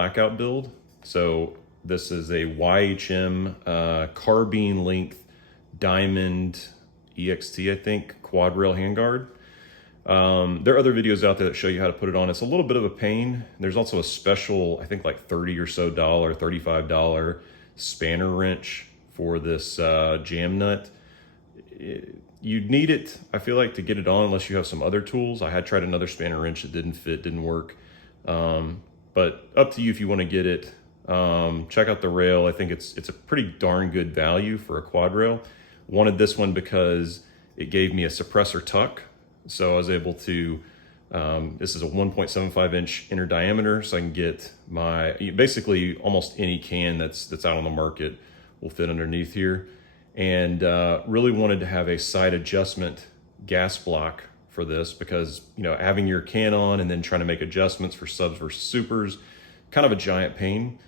blackout build. So this is a YHM carbine length diamond EXT, I think, quad rail handguard. There are other videos out there that show you how to put it on. It's a little bit of a pain. There's also a special, I think like $30 or so, $35 spanner wrench for this jam nut. You'd need it, I feel like, to get it on unless you have some other tools. I had tried another spanner wrench that didn't fit, didn't work. But up to you if you want to get it. Check out the rail. I think it's a pretty darn good value for a quad rail. Wanted this one because it gave me a suppressor tuck. So I was able to, this is a 1.75 inch inner diameter, so I can get my, basically almost any can that's out on the market will fit underneath here. And really wanted to have a side adjustment gas block for this because, you know, having your can on and then trying to make adjustments for subs versus supers, kind of a giant pain.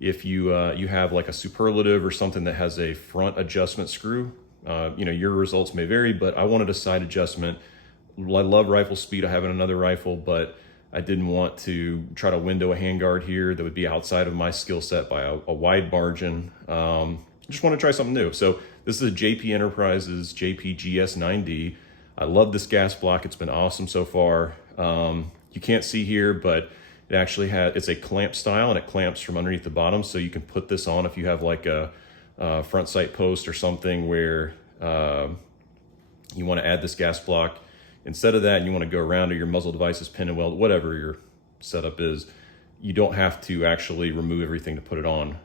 If you you have like a superlative or something that has a front adjustment screw, you know, your results may vary, but I wanted a side adjustment. I love rifle speed. I have another rifle, but I didn't want to try to window a handguard here that would be outside of my skill set by a wide margin. Just want to try something new. So this is a JP Enterprises JPGS-9D. I love this gas block. It's been awesome so far. You can't see here, but it actually it's a clamp style and it clamps from underneath the bottom. So you can put this on if you have like a front sight post or something where you want to add this gas block. Instead of that, and you want to go around to your muzzle devices, pin and weld, whatever your setup is, you don't have to actually remove everything to put it on.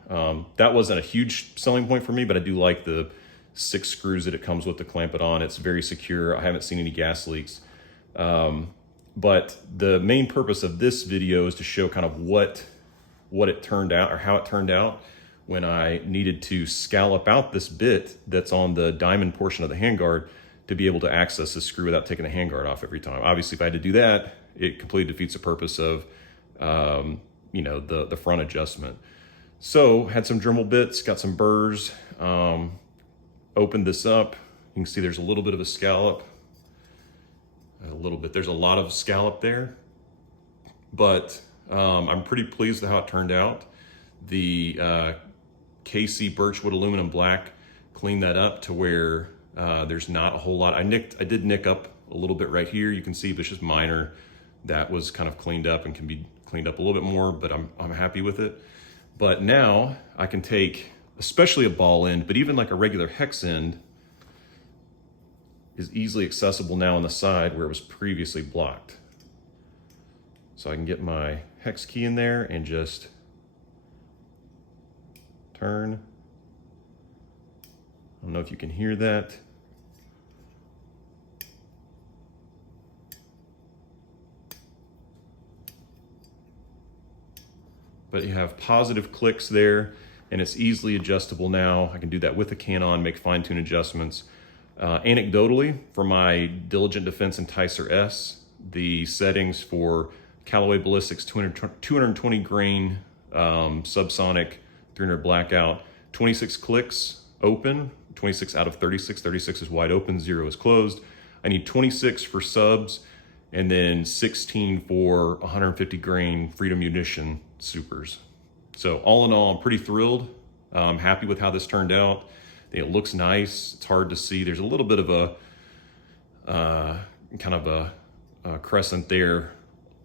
That wasn't a huge selling point for me, but I do like the 6 screws that it comes with to clamp it on. It's very secure. I haven't seen any gas leaks. But the main purpose of this video is to show kind of what it turned out, or how it turned out when I needed to scallop out this bit that's on the diamond portion of the handguard to be able to access the screw without taking the handguard off every time. Obviously, if I had to do that, it completely defeats the purpose of you know, the front adjustment. So had some Dremel bits, got some burrs, opened this up. You can see there's a little bit of a scallop, there's a lot of scallop there, but I'm pretty pleased with how it turned out. The KC Birchwood aluminum black cleaned that up to where there's not a whole lot. I did nick up a little bit right here. You can see, but it's just minor. That was kind of cleaned up and can be cleaned up a little bit more, but I'm happy with it. But now I can take, especially a ball end, but even like a regular hex end is easily accessible now on the side where it was previously blocked. So I can get my hex key in there and just turn. I don't know if you can hear that. But you have positive clicks there, and it's easily adjustable now. I can do that with the can on, make fine-tune adjustments. Anecdotally, for my Diligent Defense Enticer S, the settings for Callaway Ballistics 220 grain subsonic 300 blackout, 26 clicks open, 26 out of 36. 36 is wide open, 0 is closed. I need 26 for subs, and then 16 for 150 grain Freedom Munition supers. So all in all, I'm pretty thrilled. I'm happy with how this turned out. It looks nice. It's hard to see. There's a little bit of a kind of a crescent there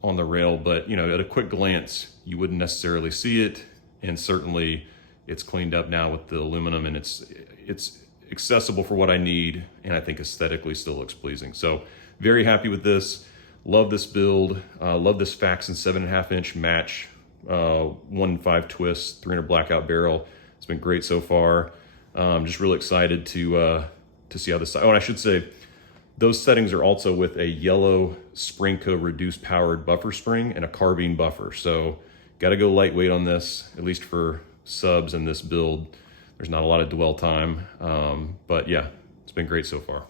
on the rail, but you know, at a quick glance, you wouldn't necessarily see it. And certainly it's cleaned up now with the aluminum, and it's accessible for what I need, and I think aesthetically still looks pleasing. So very happy with this. Love this build. Love this Faxon 7.5 inch match 1.5 twist 300 blackout barrel. It's been great so far. Just really excited to see how this. Oh, and I should say, those settings are also with a yellow Springco reduced powered buffer spring and a carbine buffer. So got to go lightweight on this, at least for subs in this build. There's not a lot of dwell time, but yeah, it's been great so far.